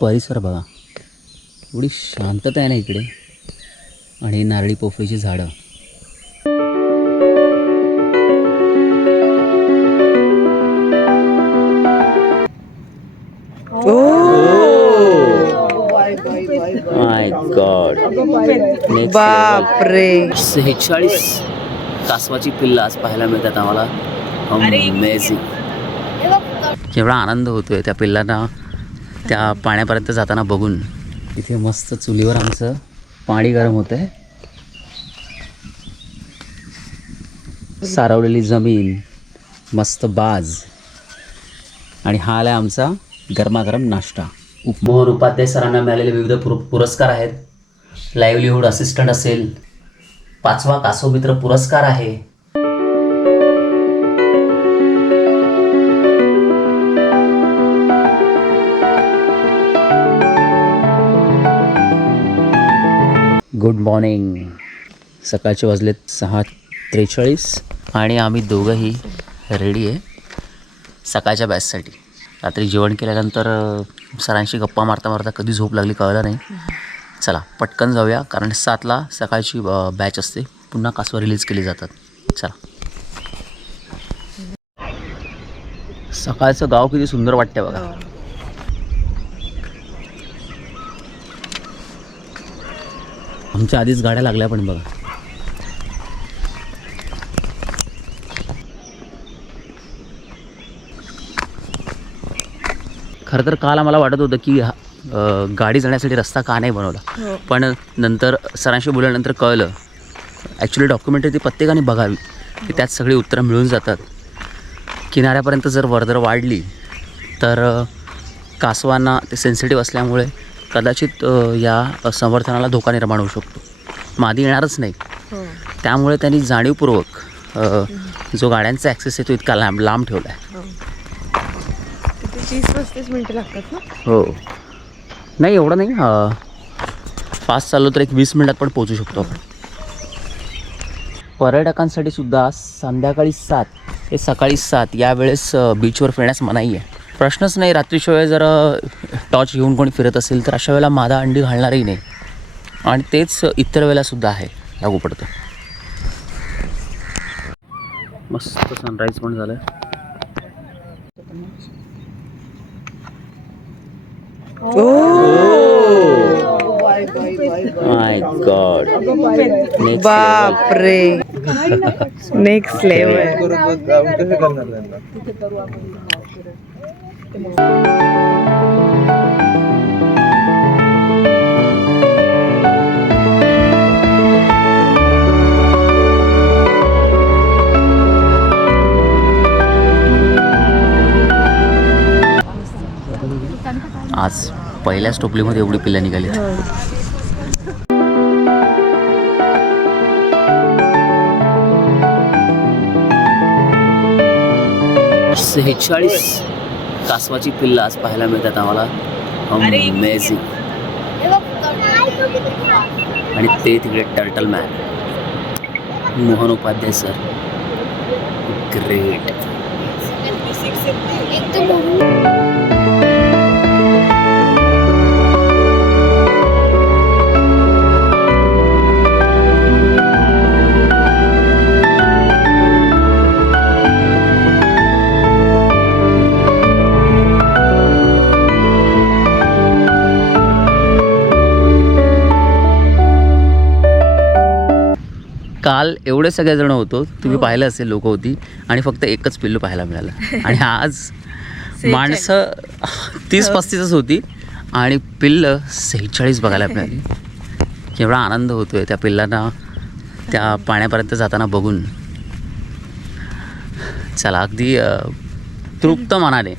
परिसर बघा. एवढी शांतता आहे ना इकडे. आणि नारळी पोफळीची झाडं. माय गॉड बापरे. सेहेचाळीस कासवाची पिल्लं आज पाहायला मिळतात आम्हाला. अमेझिंग केवढा आनंद होतोय त्या पिल्लांना. त्या पाण्यापर्यंत जाताना बघून. इथे मस्त चुलीवर आमचं पाणी गरम होत आहे सारवलेली जमीन मस्त बाज. आणि हा आला आमचा गरमागरम नाश्ता. उपमोहर उपाध्याय सरांना मिळालेले विविध पुर पुरस्कार आहेत. लाईव्हलीहूड असिस्टंट असेल. पाचवा कासोमित्र पुरस्कार आहे. मॉर्निंग सकाळचे वाजलेत सहा त्रेचाळीस आणि आम्ही दोघंही रेडी आहे सकाळच्या बॅचसाठी रात्री जेवण केल्यानंतर सरांशी गप्पा मारता मारता कधी झोप लागली कळलं नाही. चला पटकन जाऊया कारण सातला सकाळची बॅच असते. पुन्हा कासवा रिलीज केली जातात. चला. सकाळचं गाव किती सुंदर वाटतं बघा. हो. आमच्या आधीच गाड्या लागल्या पण बघा. खरं तर काल आम्हाला वाटत होतं की हा- गाडी जाण्यासाठी रस्ता का नाही बनवला. पण नंतर सरांशी बोलल्यानंतर कळलं. ॲक्च्युली डॉक्युमेंटरी ती प्रत्येकाने बघावी. की त्यात सगळी उत्तरं मिळून जातात. किनाऱ्यापर्यंत जर वर्दळ वाढली तर कासवांना ते सेन्सिटिव्ह असल्यामुळे कदाचित या समर्थनाला धोका निर्माण होऊ शकतो. मादी येणारच नाही. त्यामुळे त्यांनी जाणीवपूर्वक जो गाड्यांचा ॲक्सेस आहे तो इतका लांब लांब ठेवला आहे. ना? हो. नाही एवढं नाही. फास्ट चाललो तर एक वीस मिनिटात पण पोहोचू शकतो आपण. पर्यटकांसाठी सुद्धा संध्याकाळी सात ते सकाळी सात या वेळेस बीचवर फिरण्यास मनाई आहे. प्रश्नच नाही रात्रीच्या वेळेस जर टॉर्च घेऊन कोणी फिरत असेल तर अशा वेळेला मादा अंडी घालणारही नाही. आणि तेच इतर वेळेला सुद्धा आहे. लागू पडतं. मस्त सनराईज पण झालं. माय गॉड बापरे. नेक्स्ट लेवल आज पहिल्या टोपलीमध्ये एवढी पिल्ला निघाली. सेहेचाळीस. कासवाची पिल्लं आज पाहायला मिळतात आम्हाला. अमेझिंग आणि ते तिकडे turtle man Mohan Upadhyay sir great काल एवढे सगळेजण होतो तुम्ही पाहिलं असेल लोक होती आणि फक्त एकच पिल्लू पाहायला मिळालं. आणि आज माणसं तीस पस्तीसच होती आणि पिल्लं सेहेचाळीस बघायला मिळाली. केवढा आनंद होतोय त्या पिल्लांना त्या पाण्यापर्यंत जाताना बघून. चला अगदी तृप्त मनाने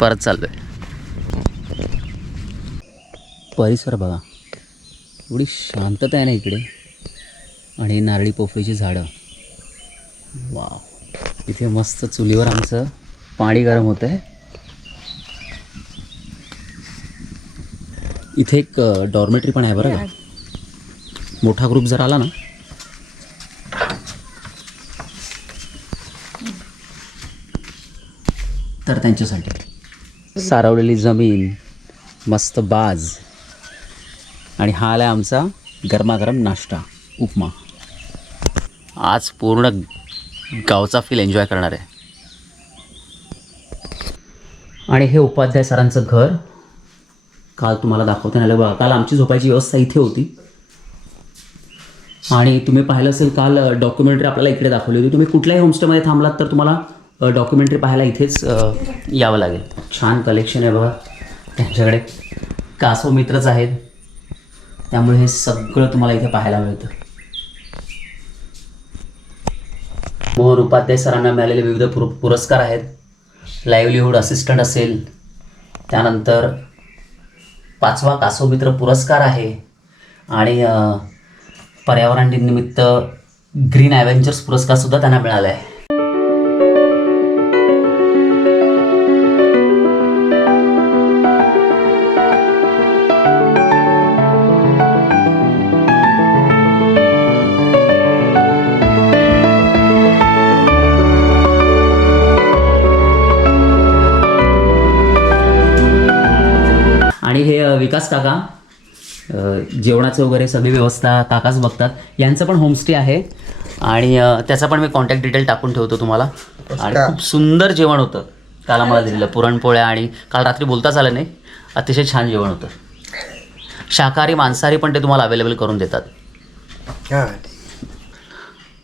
परत चाललोय. परिसर बघा. एवढी शांतता आहे ना इकडे. आणि नारळी पोफळीची झाडं. वा इथे मस्त चुलीवर आमचं पाणी गरम होतं आहे इथे एक डॉर्मेटरी पण आहे बरं का? मोठा ग्रुप जर आला ना. तर त्यांच्यासाठी. सारवलेली जमीन मस्त बाज. आणि हा आला आमचा गरमागरम नाश्ता उपमा. आज पूर्ण गावचा फील एन्जॉय करणार आहे. आणि हे उपाध्याय सरांचं घर काल तुम्हाला दाखवता आलं बघा काल आमची झोपायची व्यवस्था इथे होती. आणि तुम्ही पाहिलं असेल काल डॉक्युमेंटरी आपल्याला इकडे दाखवली होती. तुम्ही कुठल्याही होमस्टेमध्ये थांबलात तर तुम्हाला डॉक्युमेंटरी पाहायला इथेच यावं लागेल. छान कलेक्शन आहे बघा. त्यांच्याकडे कासव मित्रच आहेत. त्यामुळे हे सगळं तुम्हाला इथे पाहायला मिळतं. मोहन उपाध्याय सरांना मिळालेले विविध पुर पुरस्कार आहेत. लाईव्हलीहूड असिस्टंट असेल. त्यानंतर पाचवा कासोमित्र पुरस्कार आहे. आणि पर्यावरण दिननिमित्त ग्रीन ॲव्हेंचर्स पुरस्कारसुद्धा त्यांना मिळाला आहे विकास काका जेवणाचं वगैरे सगळी व्यवस्था काकाच बघतात. यांचं पण होमस्टे आहे. आणि त्याचा पण मी कॉन्टॅक्ट डिटेल टाकून ठेवतो तुम्हाला. आणि खूप सुंदर जेवण होतं. काल आम्हाला दिलेलं पुरणपोळ्या आणि काल रात्री बोलताच आलं नाही. अतिशय छान जेवण होतं. शाकाहारी मांसाहारी पण ते तुम्हाला अवेलेबल करून देतात.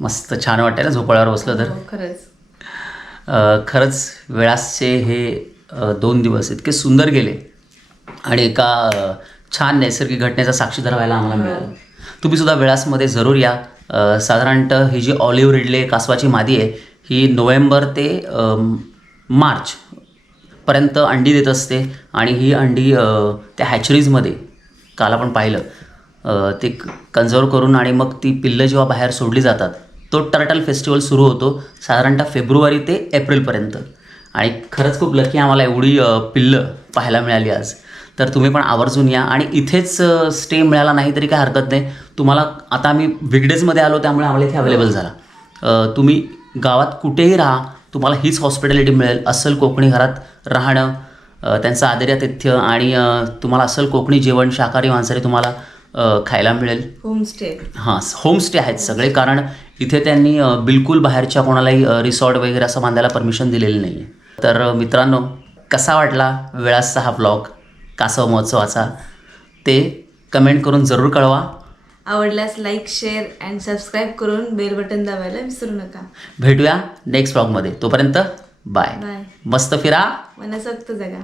मस्त छान वाटतं ना झोपाळ्यावर बसलं तर. हो, खरंच. खरंच वेळासचे हे दोन दिवस इतके सुंदर गेले. आणि एका छान नैसर्गिक घटनेचा साक्षीदार व्हायला आम्हाला मिळालं. तुम्ही सुद्धा वेळासमध्ये जरूर या. साधारणतः ही जी ऑलिव्ह रिडले कासवाची मादी आहे ही नोव्हेंबर ते मार्च पर्यंत अंडी देत असते आणि ही अंडी त्या हॅचरीजमध्ये काल आपण पाहिलं ते कन्झर्व करून आणि मग ती पिल्लं जेव्हा बाहेर सोडली जातात तो टर्टल फेस्टिवल सुरू होतो साधारणतः फेब्रुवारी ते एप्रिलपर्यंत. आणि खरंच खूप लकी आम्हाला एवढी पिल्लं पाहायला मिळाली आज. तर तुम्ही पण आवर्जून या. आणि इथेच स्टे मिळाला नाही तरी काय हरकत नाही. तुम्हाला आता आम्ही विगडेजमध्ये आलो त्यामुळे आम्हाला इथे अवेलेबल झाला. तुम्ही गावात कुठेही राहा तुम्हाला हीच हॉस्पिटॅलिटी मिळेल. अस्सल कोकणी घरात राहणं त्यांचं आदर्यातिथ्य आणि तुम्हाला अस्सल कोकणी जेवण शाकाहारी मांसाहारी तुम्हाला खायला मिळेल. होमस्टे हां होमस्टे आहेत सगळे. कारण इथे त्यांनी बिलकुल बाहेरच्या कोणालाही रिसॉर्ट वगैरे असं बांधायला परमिशन दिलेली नाही आहे तर मित्रांनो कसा वाटला वेळाचा हा ब्लॉग कासव महोत्सवाचा ते कमेंट करून जरूर कळवा. आवडल्यास लाईक शेअर अँड सबस्क्राईब करून बेल बटन दाबायला विसरू नका. भेटूया नेक्स्ट ब्लॉगमध्ये तोपर्यंत बाय बाय मस्त फिरा. मनसोक्त जगा.